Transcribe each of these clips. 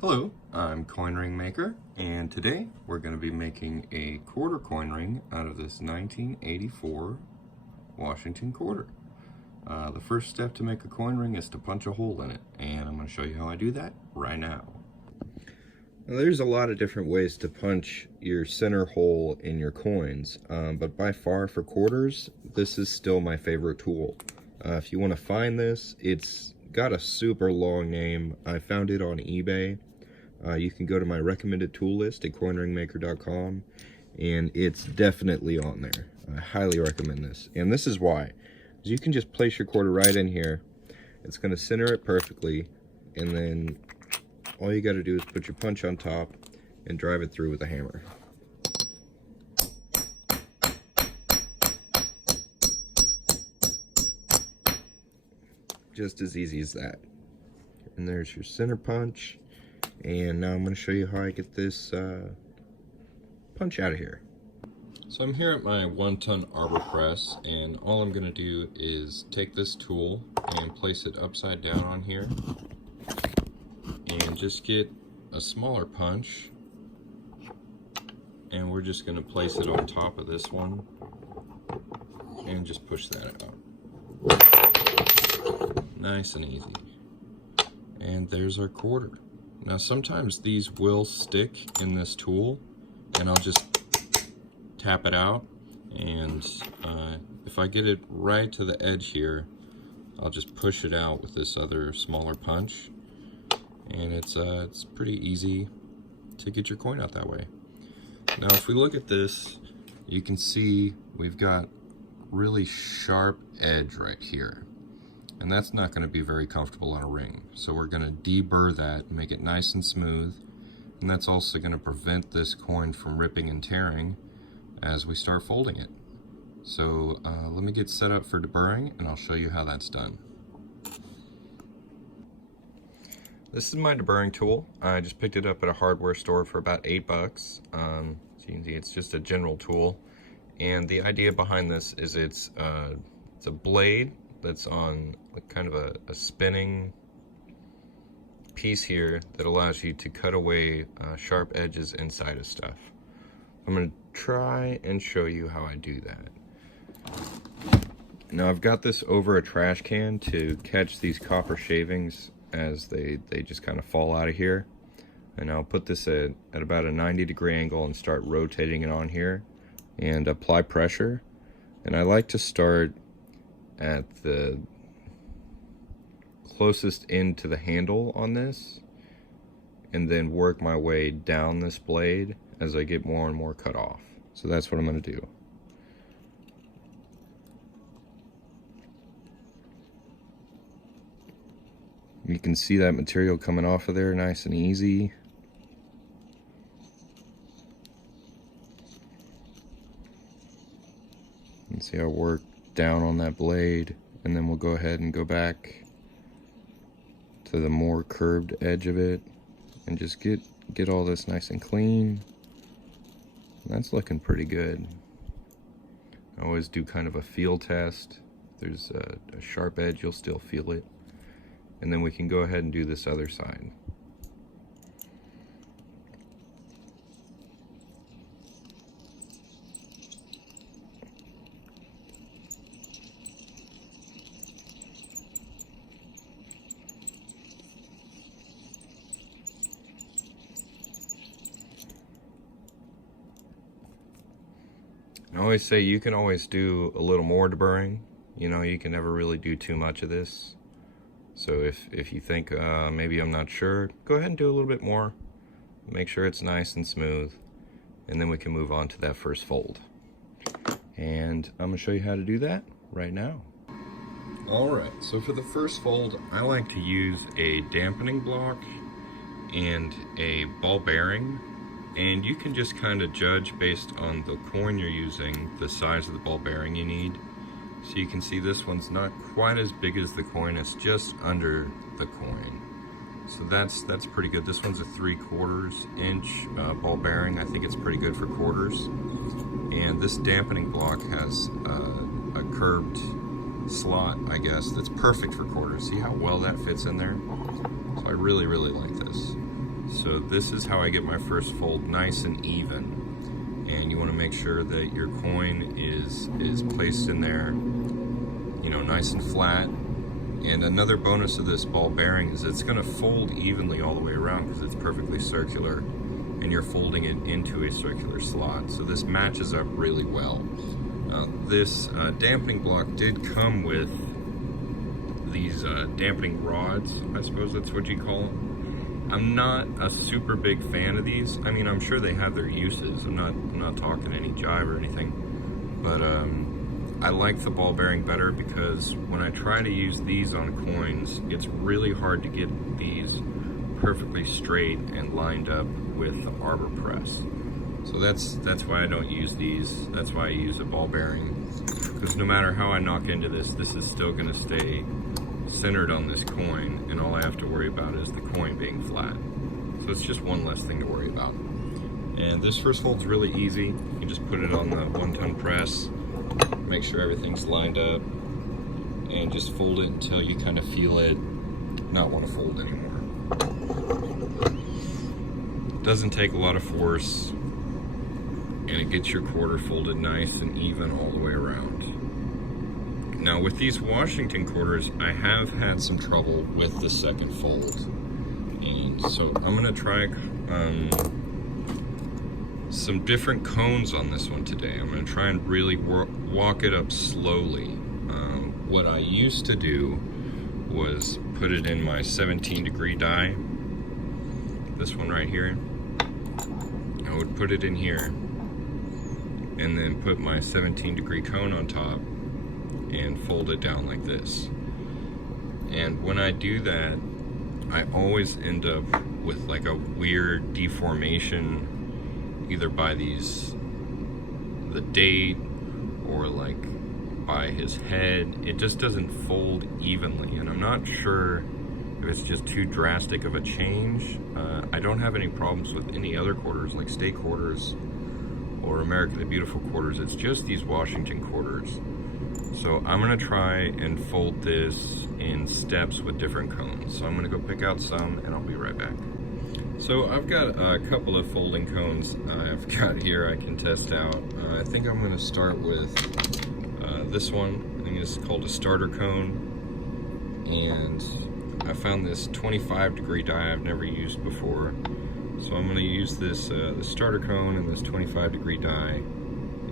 Hello, I'm Coin Ring Maker, and today we're going to be making a quarter coin ring out of this 1984 Washington quarter. The first step to make a coin ring is to punch a hole in it, and I'm going to show you how I do that right now. Now, there's a lot of different ways to punch your center hole in your coins, but by far for quarters, this is still my favorite tool. If you want to find this, it's got a super long name. I found it on eBay. You can go to my recommended tool list at coinringmaker.com, and it's definitely on there. I highly recommend this, and this is why. You can just place your quarter right in here. It's going to center it perfectly, and then all you got to do is put your punch on top and drive it through with a hammer. Just as easy as that. And there's your center punch. And now I'm going to show you how I get this punch out of here. So I'm here at my 1-ton arbor press, and all I'm going to do is take this tool and place it upside down on here and just get a smaller punch, and we're just going to place it on top of this one and just push that out. Nice and easy. And there's our quarter. Now sometimes these will stick in this tool, and I'll just tap it out, and if I get it right to the edge here, I'll just push it out with this other smaller punch, and it's pretty easy to get your coin out that way. Now if we look at this, you can see we've got really sharp edge right here. And that's not going to be very comfortable on a ring. So we're going to deburr that, make it nice and smooth. And that's also going to prevent this coin from ripping and tearing as we start folding it. So let me get set up for deburring, and I'll show you how that's done. This is my deburring tool. I just picked it up at a hardware store for about $8. So you can see it's just a general tool. And the idea behind this is it's a blade that's on kind of a spinning piece here that allows you to cut away sharp edges inside of stuff. I'm going to try and show you how I do that. Now I've got this over a trash can to catch these copper shavings as they just kind of fall out of here. And I'll put this at about a 90-degree angle and start rotating it on here and apply pressure. And I like to start at the closest end to the handle on this, and then work my way down this blade as I get more and more cut off. So that's what I'm going to do. You can see that material coming off of there nice and easy. You can see I work down on that blade, and then we'll go ahead and go back to the more curved edge of it and just get all this nice and clean. And that's looking pretty good. I always do kind of a feel test. If there's a sharp edge, you'll still feel it. And then we can go ahead and do this other side. I always say you can always do a little more deburring. You know, you can never really do too much of this. So if you think maybe I'm not sure, go ahead and do a little bit more. Make sure it's nice and smooth, and then we can move on to that first fold. And I'm gonna show you how to do that right now. Alright, so for the first fold, I like to use a dampening block and a ball bearing. And you can just kind of judge based on the coin you're using, the size of the ball bearing you need. So you can see this one's not quite as big as the coin, it's just under the coin. So that's pretty good. This one's a 3/4 inch ball bearing. I think it's pretty good for quarters. And this dampening block has a curved slot, I guess, that's perfect for quarters. See how well that fits in there? So I really, really like this. So this is how I get my first fold nice and even. And you want to make sure that your coin is placed in there, you know, nice and flat. And another bonus of this ball bearing is it's going to fold evenly all the way around because it's perfectly circular, and you're folding it into a circular slot. So this matches up really well. This dampening block did come with these dampening rods, I suppose that's what you call them. I'm not a super big fan of these. I mean, I'm sure they have their uses. I'm not talking any jive or anything, but I like the ball bearing better because when I try to use these on coins, it's really hard to get these perfectly straight and lined up with the arbor press. So that's why I don't use these. That's why I use a ball bearing, because no matter how I knock into this, this is still going to stay centered on this coin, and all I have to worry about is the coin being flat. So it's just one less thing to worry about. And this first fold's really easy. You just put it on the 1-ton press, make sure everything's lined up, and just fold it until you kind of feel it not want to fold anymore. It doesn't take a lot of force, and it gets your quarter folded nice and even all the way around. Now with these Washington quarters, I have had some trouble with the second fold. And so I'm gonna try some different cones on this one today. I'm gonna try and really walk it up slowly. What I used to do was put it in my 17-degree die, this one right here. I would put it in here and then put my 17-degree cone on top and fold it down like this. And when I do that, I always end up with like a weird deformation, either by the date or like by his head. It just doesn't fold evenly, and I'm not sure if it's just too drastic of a change. I don't have any problems with any other quarters like state quarters or America the Beautiful quarters. It's just these Washington quarters. So I'm gonna try and fold this in steps with different cones. So I'm gonna go pick out some and I'll be right back. So I've got a couple of folding cones I've got here I can test out. I think I'm gonna start with this one. I think it's called a starter cone. And I found this 25-degree die I've never used before. So I'm gonna use this the starter cone and this 25-degree die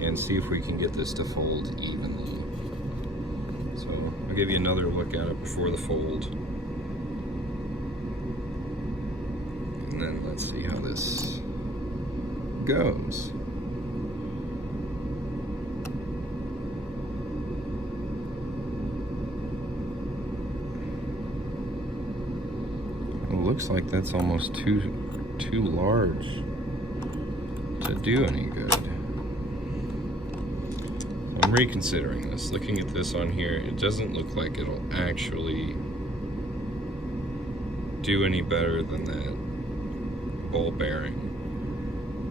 and see if we can get this to fold evenly. So I'll give you another look at it before the fold. And then let's see how this goes. It looks like that's almost too large to do any good. I'm reconsidering this. Looking at this on here, it doesn't look like it'll actually do any better than that ball bearing.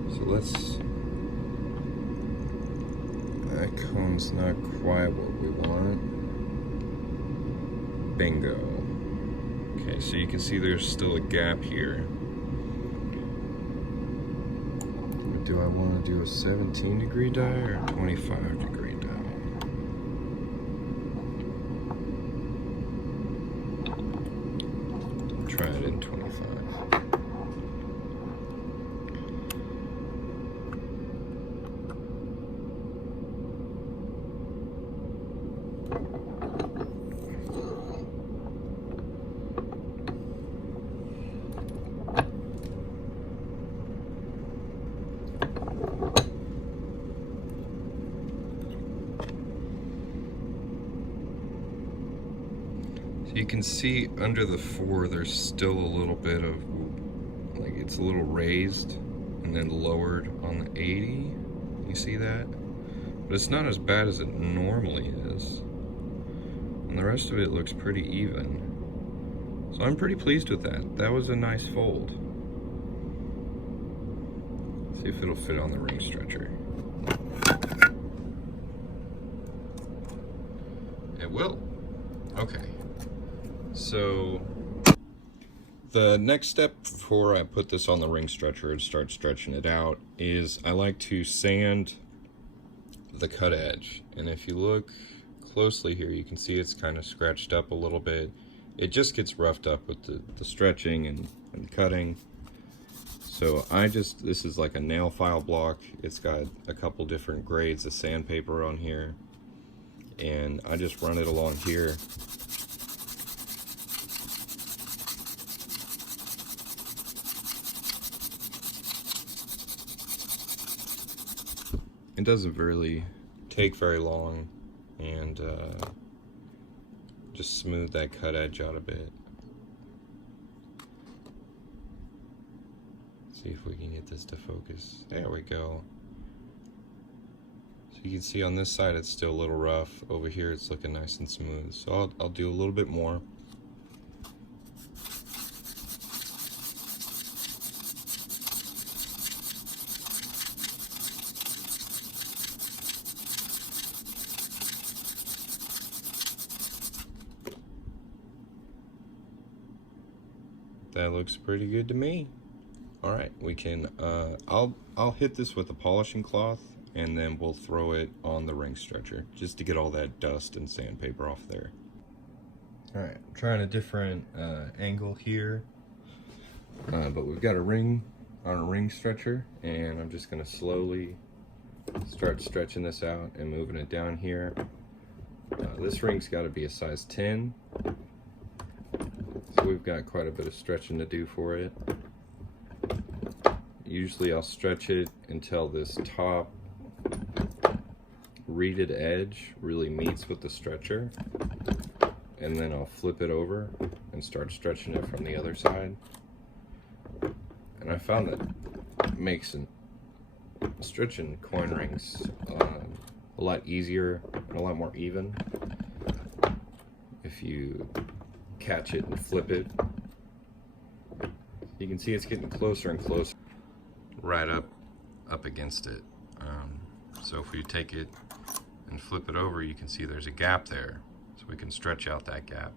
So that cone's not quite what we want. Bingo. Okay, so you can see there's still a gap here. Do I want to do a 17-degree die or a 25-degree die? Try it in 25. You can see under the 4 there's still a little bit of, like, it's a little raised and then lowered on the 80. You see that? But it's not as bad as it normally is. And the rest of it looks pretty even. So I'm pretty pleased with that. That was a nice fold. See if it'll fit on the ring stretcher. It will. Okay. So The next step before I put this on the ring stretcher and start stretching it out is I like to sand the cut edge. And if you look closely here, you can see it's kind of scratched up a little bit. It just gets roughed up with the stretching and cutting. So this is like a nail file block. It's got a couple different grades of sandpaper on here. And I just run it along here. It doesn't really take very long, and just smooth that cut edge out a bit. See if we can get this to focus. There we go. So you can see on this side it's still a little rough. Over here it's looking nice and smooth. So I'll do a little bit more. That looks pretty good to me. All right, we can, I'll hit this with a polishing cloth and then we'll throw it on the ring stretcher just to get all that dust and sandpaper off there. All right, I'm trying a different angle here, but we've got a ring on a ring stretcher, and I'm just gonna slowly start stretching this out and moving it down here. This ring's gotta be a size 10. So we've got quite a bit of stretching to do for it. Usually I'll stretch it until this top reeded edge really meets with the stretcher, and then I'll flip it over and start stretching it from the other side. And I found that it makes stretching coin rings a lot easier and a lot more even if you catch it and flip it. You can see it's getting closer and closer, right up against it. So if we take it and flip it over, you can see there's a gap there, so we can stretch out that gap.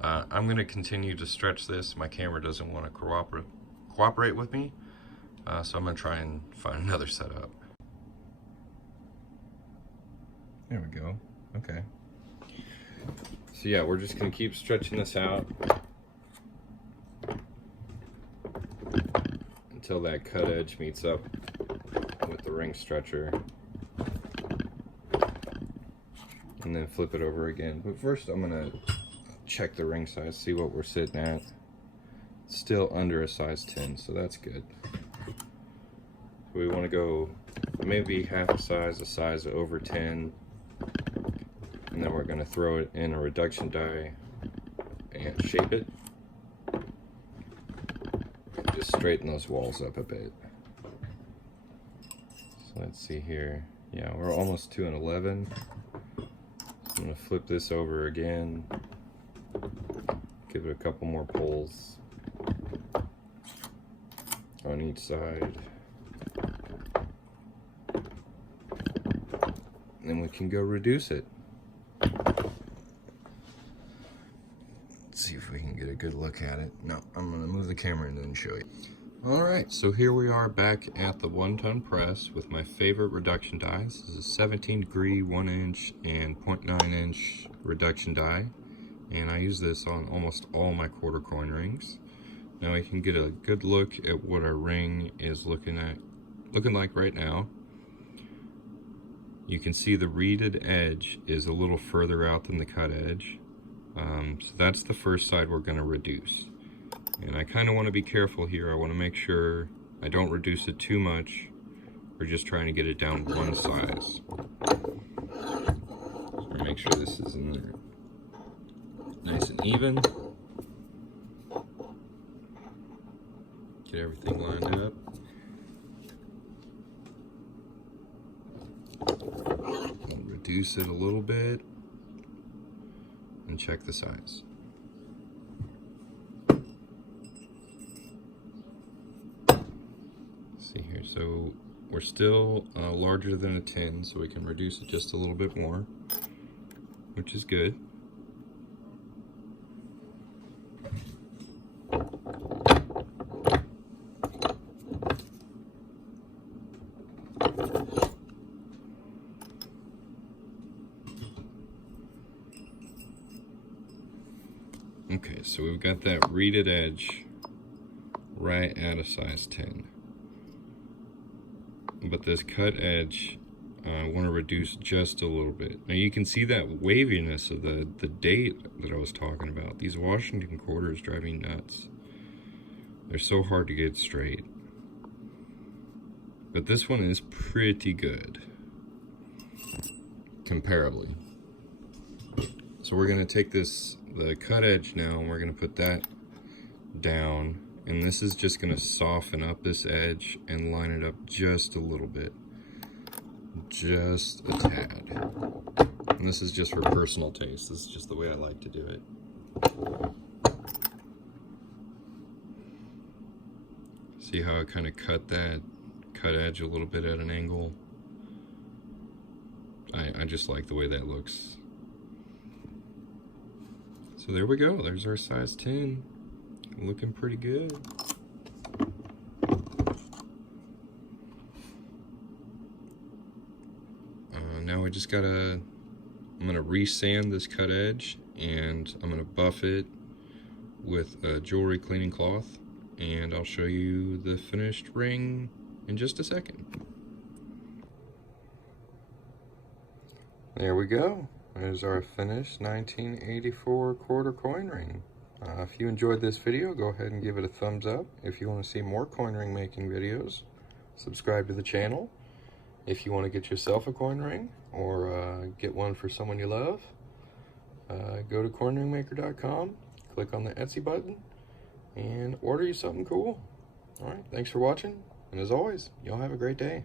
I'm going to continue to stretch this. My camera doesn't want to cooperate with me, so I'm going to try and find another setup. There we go. Okay. So yeah, we're just going to keep stretching this out until that cut edge meets up with the ring stretcher, and then flip it over again. But first I'm going to check the ring size, see what we're sitting at. It's still under a size 10, so that's good. So we want to go maybe half a size over 10. And then we're going to throw it in a reduction die and shape it. Just straighten those walls up a bit. So let's see here. Yeah, we're almost to an 11. I'm going to flip this over again. Give it a couple more pulls on each side. And then we can go reduce it. See if we can get a good look at it. No, I'm gonna move the camera and then show you. All right, so here we are back at the 1-ton press with my favorite reduction dies. This is a 17 degree, 1 inch and 0.9 inch reduction die. And I use this on almost all my quarter coin rings. Now I can get a good look at what our ring is looking like right now. You can see the reeded edge is a little further out than the cut edge. So that's the first side we're going to reduce. And I kind of want to be careful here. I want to make sure I don't reduce it too much. We're just trying to get it down one size. So make sure this is in there nice and even. Get everything lined up. Reduce it a little bit and check the size. See here, so we're still larger than a 10, so we can reduce it just a little bit more, which is good. So we've got that reeded edge right at a size 10. But this cut edge, I want to reduce just a little bit. Now you can see that waviness of the date that I was talking about. These Washington quarters drive me nuts. They're so hard to get straight. But this one is pretty good, comparably. So we're going to take the cut edge now, and we're going to put that down. And this is just going to soften up this edge and line it up just a little bit. Just a tad. And this is just for personal taste. This is just the way I like to do it. See how I kind of cut that cut edge a little bit at an angle? I just like the way that looks. So there we go. There's our size 10. Looking pretty good. Now I just I'm gonna resand this cut edge, and I'm gonna buff it with a jewelry cleaning cloth, and I'll show you the finished ring in just a second. There we go. There's our finished 1984 quarter coin ring. If you enjoyed this video, go ahead and give it a thumbs up. If you want to see more coin ring making videos, subscribe to the channel. If you want to get yourself a coin ring or get one for someone you love, go to coinringmaker.com, click on the Etsy button, and order you something cool. All right, thanks for watching, and as always, y'all have a great day.